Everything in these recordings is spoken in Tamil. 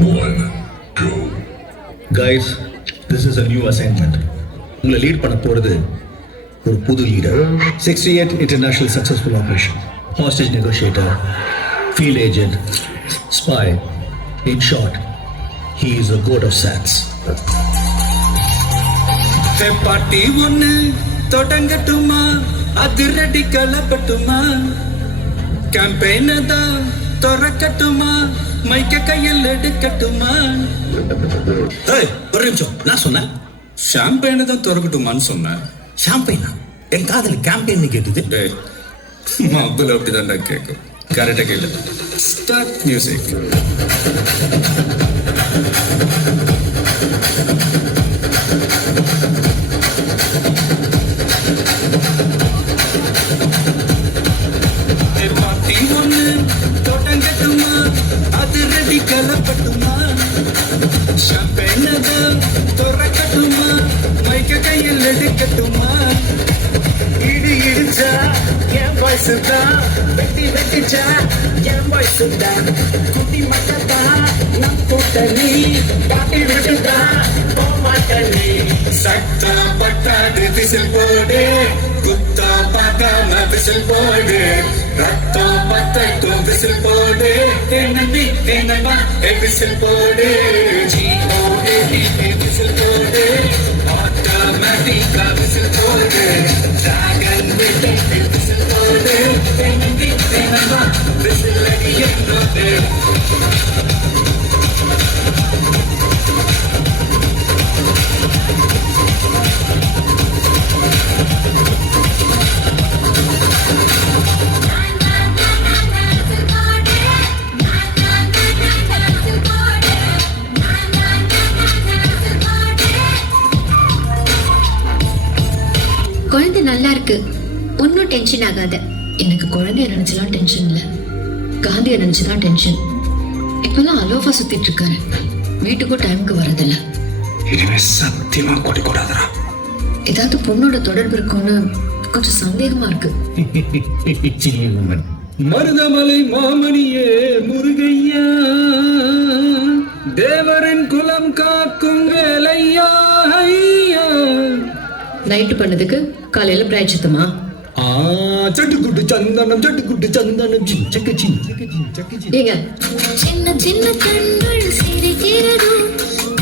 One, go. Guys, this is a new assignment. உங்களை லீட் பண்ண போறது ஒரு புது leader. 68 international successful operation, hostage negotiator, field agent, spy. In short, he is a god of sats. Party ஒண்ணு தொடங்கட்டுமா, அதிரடி கலப்பட்டுமா, கேம்பெயின தான் திறக்கட்டுமா, மைக்க கையில் எடுக்கட்டுமா. ஒரு நிமிஷம், நான் சொன்னேன் ஷாம்பெயினை தான் திறக்கட்டுமான்னு சொன்னேன். ஷாம்பெயினா? என் காதல கேம்பெயின் கேட்டது. மாப்பிள்ள அப்படிதான்டா கேட்கும். கரெக்டா கேளு. Start music. பார்ட்டி ஒண்ணு தொடங்கட்டுமா, அதிரடி கலப்பட்டுமா, ஷாம்பெயினை தான் திறக்கட்டுமா, மைக்க கையில் எடுக்கட்டுமா. இடி இடிச்சா என் வாய்ஸ் தான், வெட்டி வெட்டிச்சா என் வாய்ஸ் தான், குட்டி மக்கா நம் கூட்டணி, பாட்டி விட்டுட்டா போமாட்டணி. சட்டா பட்டாடு விசில் போடு, குத்தா பார்க்காம விசில் போடு, ரத்தம் பத்தட்டும் விசில் போடு, நம்பி என்னமா விசில் போடு, GOAD விசில் போடு, ஆட்டோமேட்டிக்கா விசில் போடு, டிராகன் விட்டு விசில் போடு, நம்பி என்னமா விசில் அடி என்னோடு. குழந்தை நல்லா இருக்கு, ஒன்னும் டென்ஷன் ஆகாத. எனக்கு குழந்தைய நினைச்சுலாம் டென்ஷன் இல்ல, காந்திய நினைச்சுதான் டென்ஷன். இப்பெல்லாம் அலோஃபா சுத்திட்டு இருக்காரு, வீட்டுக்கும் டைமுக்கு வரதில்ல. இனிமே சத்தியமா கொடி கூடாதரா. ஏதாவது பொண்ணோட தொடர்பு இருக்கும்னு கொஞ்சம் சந்தேகமா இருக்கு. மருதமலை மாமணியே முருகையா, தேவரின் குலம் காக்கும் வேலையா. நைட்டு பண்ணதுக்கு காலையில பிராய்ச்சித்தமா? சட்டுக்குட்டு சந்தனம், சட்டுக்குட்டு சந்தனம், சக்கச்சி ஏங்க சின்ன சின்ன கண்கள் சிரிக்கிறதோ,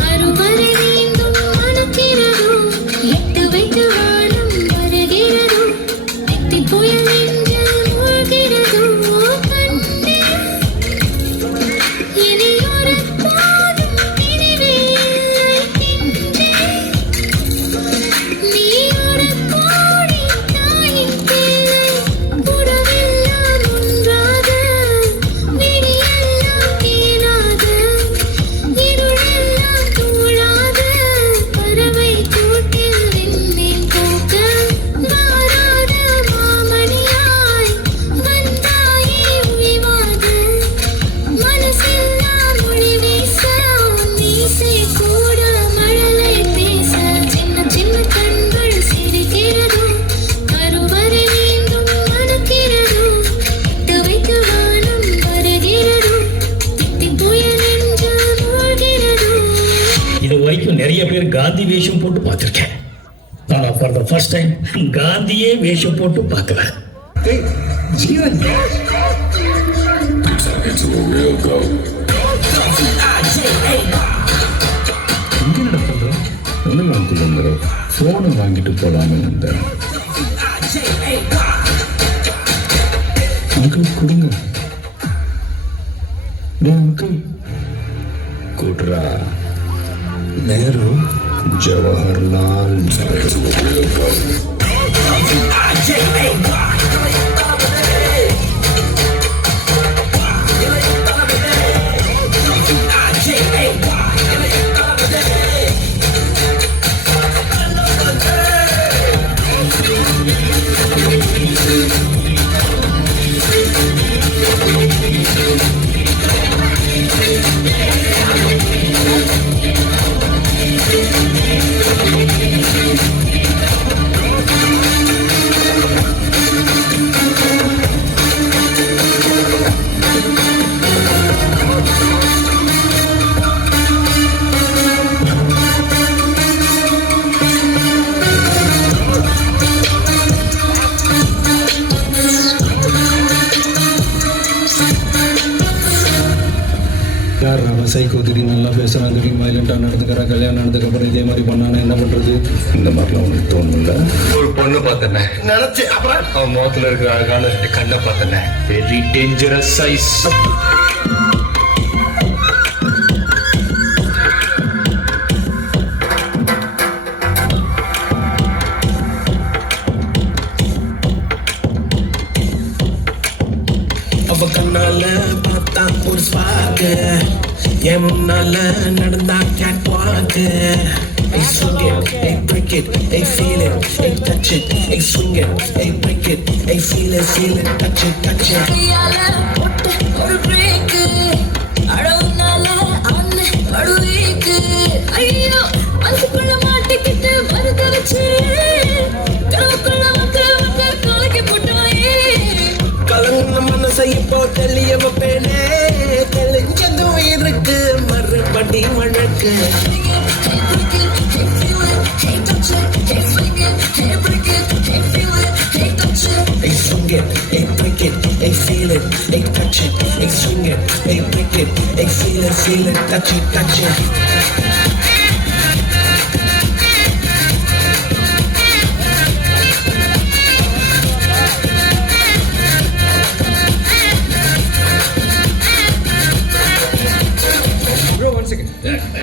கருவறை மீண்டும் மணக்கிறதோ, எட்டு வைத்து வானம் வருகிறதோ, எத்தி புயல் நெஞ்சில் மூழ்கிறதோ, கண்ணே இனி ஒரு போதும் பிரிவே இல்லை என்றே, நீ ஒரு கோடி தாயின் பிள்ளை, உறவெல்லாம் ஒன்றாக, விடியெல்லாம் தேனாக, இருளெல்லாம் தூளாக, பறவை கூட்டில் விண்மீன் போக்க, மாறாத மாமணியாய் வந்தாயே உயிவாக, மனசெல்லாம் ஒளி வீச, மீசை கூட மழலை பேச, சின்ன சின்ன கண்கள் சிரிக்கிறதோ, கருவறை மீண்டும் மணக்கிறதோ, எட்டு வைத்து வானம் வருகிறதோ, தித்தி புயல் நெஞ்சில் மூழ்கிறதோ. இது வரைக்கும் நிறைய பேர் காந்தி வேஷம் போட்டு பார்த்திருக்கேன். ஆனா ஃபார் த ஃபர்ஸ்ட் டைம் காந்தியே வேஷம் போட்டு பார்க்கிறேன். ஜீவன் Into a real goat. இங்கே நடப்பது ஒன்று வாங்கிட்டு ஃபோனை வாங்கிட்டு போகலான்னு வந்தேன். அங்கிள் கொடுங்க. அங்கிள் குட்ரா. Nehru Jawaharlal Into a real goat. யார் அவன் சைக்கோ திடீர்னு நல்லா பேசுகிறான் திடீர்னு வயலண்டாக நடந்துக்கிறான் கல்யாணம் ஆனதுக்கப்புறம் இதே மாதிரி பண்ணானே என்ன பண்ணுறது? இந்த மாதிரிலாம் உனக்கு தோணும்ல? ஒரு பொண்ணு பார்த்தேன் நினைச்சு அப்புறம் அவன் முகத்துல இருக்கிற அழகான கண்ணை பார்த்தேன். Very dangerous size. அவ கண்ணால பார்த்தா ஒரு ஸ்பார்க்கு, என் முன்னால நடந்தா கேட் வாக்கு. Hey, swing it, hey, break it, hey, feel it, hey, touch it, hey, swing it, hey, break it, hey, feel it, touch it, touch it. கையால போட்ட ஒரு break, அழகுனால ஆன படுவேக்கு. ஐயோ, மனசுக்குள்ள மாட்டிக்கிட்டு மறுக்க வச்சு, கனவுக்குள்ள வந்து கலக்கி போட்டாயே. கலங்க மனசை இப்போ தெளிய வைப்பேனே, தெளிஞ்சதும் இருக்கு மறுபடி வழக்கு. Hey, swing it, hey, break it, hey, feel it, hey, touch it, hey, swing it, hey, break it, hey, feel it, touch it, touch it.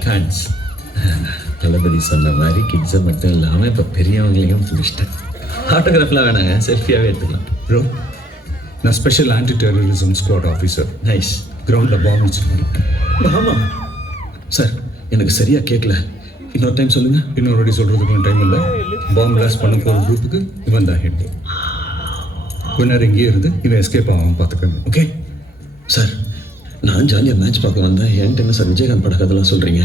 Thanks. Thalapathy சொன்ன மாதிரி கிட்ஸை மட்டும் இல்லாமல் இப்போ பெரியவங்களையும் பிடிச்சிட்டேன். ஆட்டோகிராஃப்லாம் வேணாங்க, செல்ஃபியாகவே எடுத்துக்கலாம். ப்ரோ, நான் special anti terrorism squad officer. Nice. கிரவுண்டில் பாம்பு வச்சுருக்கேன். ஆமாம் சார், எனக்கு சரியாக கேட்கல, இன்னொரு டைம் சொல்லுங்கள். இன்னொரு வாட்டி சொல்கிறதுக்குலாம் டைம் இல்லை. பாம்பு பிளாஸ்ட் பண்ண போகிற குரூப்புக்கு இவன் தான் ஹெட். கொஞ்ச நேரம் இங்கேயே இருந்து இவன் எஸ்கேப் ஆகாமல் பார்த்துக்கோங்க. ஓகே சார், நான் ஜாலியாக மேட்ச் பார்க்க வந்தேன், என்கிட்ட என்ன சார் விஜயகாந்த் பட கதெல்லாம் சொல்கிறீங்க?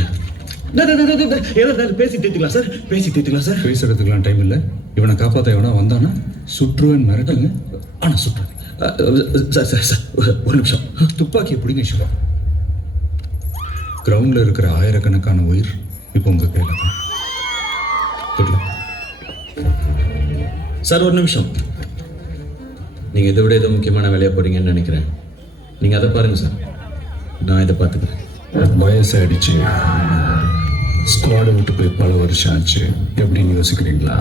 பேசி தீர்த்துக்கலாம் சார், பேசி தீர்த்துக்கலாம் சார். பேசுறதுக்குலாம் டைம் இல்லை. இவனை காப்பாற்ற எவனா வந்தானா சுற்றுவேன் மிரட்டுங்க. ஆனால் சுற்றுவேன். சார் சார் சார், ஒரு நிமிஷம். துப்பாக்கியை பிடிங்க சிவா. கிரவுண்டில் இருக்கிற ஆயிரக்கணக்கான உயிர் இப்போ உங்கள் கையில் தான். தொடலாம். சார் ஒரு நிமிஷம். நீங்கள் இதை விட ஏதோ முக்கியமான வேலையாக போகிறீங்கன்னு நினைக்கிறேன். நீங்கள் அதை பாருங்கள் சார், நான் இதை பார்த்துக்கிறேன். வயசாயிடுச்சு, ஸ்குவாடை விட்டு போய் பல வருஷம் ஆச்சு. எப்படின்னு யோசிக்கிறீங்களா?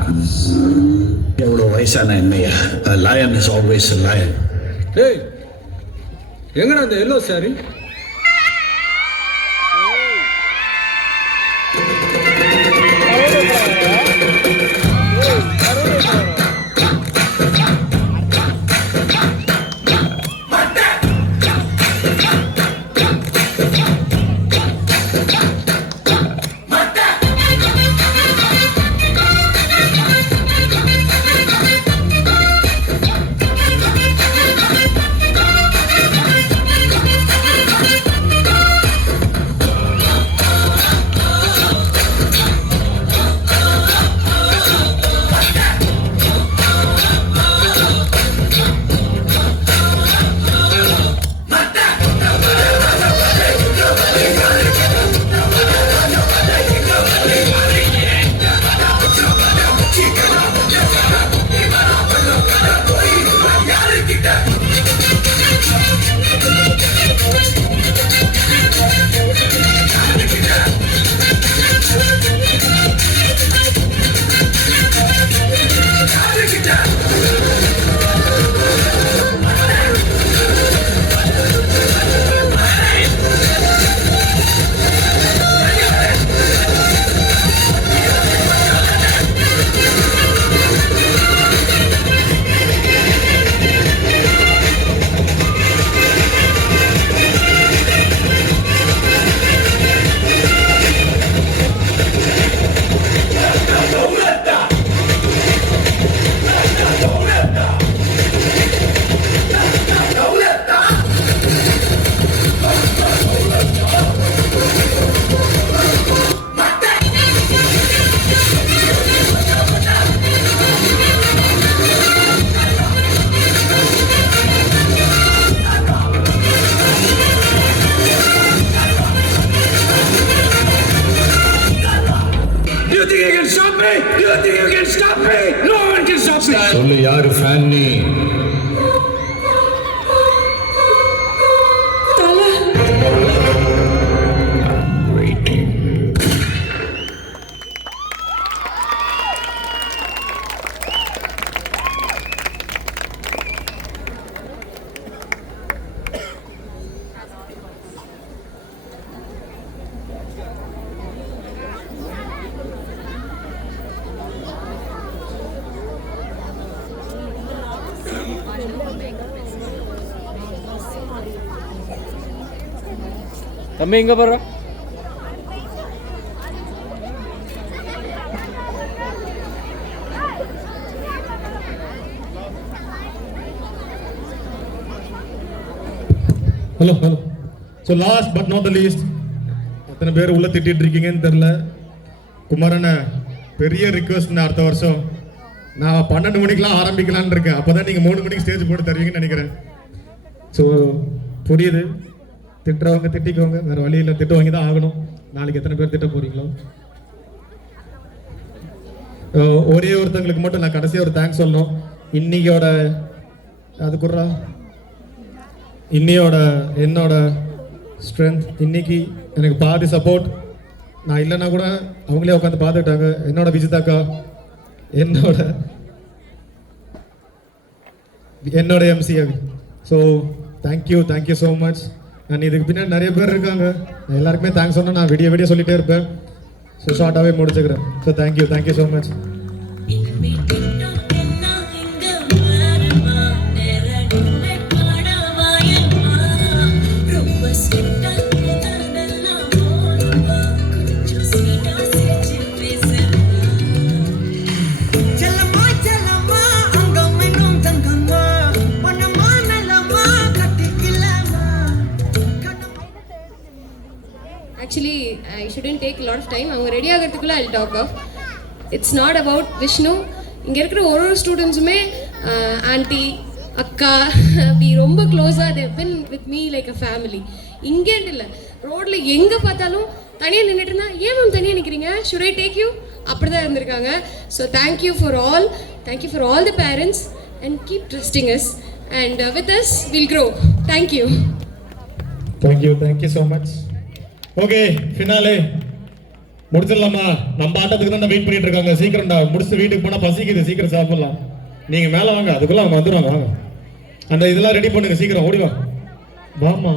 எவ்வளோ வயசான என்னையா? Lion is always lion. ஏய், எங்கடா அந்த எல்லோ சாரி? தம்பி எங்கே போகிறோம்? Hello hello. So last but not the least, எத்தனை பேர் உள்ள திட்டிட்டு இருக்கீங்கன்னு தெரில. குமாரண்ண பெரிய ரிக்வஸ்ட், அடுத்த வருஷம் நான் 12 மணிக்கெலாம் ஆரம்பிக்கலான்னு இருக்கேன். அப்போ தான் நீங்கள் 3 மணிக்கு ஸ்டேஜ் போட்டு தருவீங்கன்னு நினைக்கிறேன். ஸோ புரியுது, திட்டுறவங்க திட்டிக்கோங்க, வேறு வழி இல்லை, திட்டு வாங்கி தான் ஆகணும். நாளைக்கு எத்தனை பேர் திட்ட போகிறீங்களோ. ஒரே ஒருத்தங்களுக்கு மட்டும் நான் கடைசியாக ஒரு தேங்க்ஸ் சொல்லணும். இன்னைக்கோட அதுக்குறா என்னோட ஸ்ட்ரென்த், இன்னைக்கு எனக்கு பாதி சப்போர்ட். நான் இல்லைன்னா கூட அவங்களே உட்காந்து பார்த்துக்கிட்டாங்க. என்னோட விஜிதாக்கா, என்னோட MCA. So thank you so much. நான் இதுக்கு பின்னாடி நிறைய பேர் இருக்காங்க, எல்லாருக்குமே தேங்க்ஸ் சொன்னால் நான் விடிய சொல்லிகிட்டே இருப்பேன். ஸோ ஷார்ட்டாகவே முடிச்சுக்கிறேன். So thank you so much. Actually, I shouldn't take a lot of time. அவங்க ready ஆகிறதுக்குள்ள I'll talk of. It's not about Vishnu. இங்கே இருக்கிற ஒரு ஸ்டூடெண்ட்ஸுமே ஆன்ட்டி, அக்கா, அப்படி ரொம்ப க்ளோஸாக they've been with me like a family. இங்கேன்னு இல்லை, ரோட்டில் எங்கே பார்த்தாலும் தனியாக நின்றுட்டு இருந்தா, ஏன் மேம் தனியாக நிற்கிறீங்க, should I take you, அப்படி தான் இருந்திருக்காங்க. So thank you for all the parents and keep trusting us, and with us we'll grow. Thank you so much. Okay, finale முடிச்சிடலாமா? நம்ம ஆட்டத்துக்கு தான் வெயிட் பண்ணிட்டு இருக்காங்க. சீக்கிரம்டா முடிச்சு வீட்டுக்கு போனால் பசிக்குது, சீக்கிரம் சாப்பிடலாம். நீங்கள் மேலே வாங்க, அதுக்குள்ளே அவங்க வந்துடுவாங்க. வாங்க, அந்த இதெல்லாம் ரெடி பண்ணுங்க, சீக்கிரம் ஓடிவா. வாமா.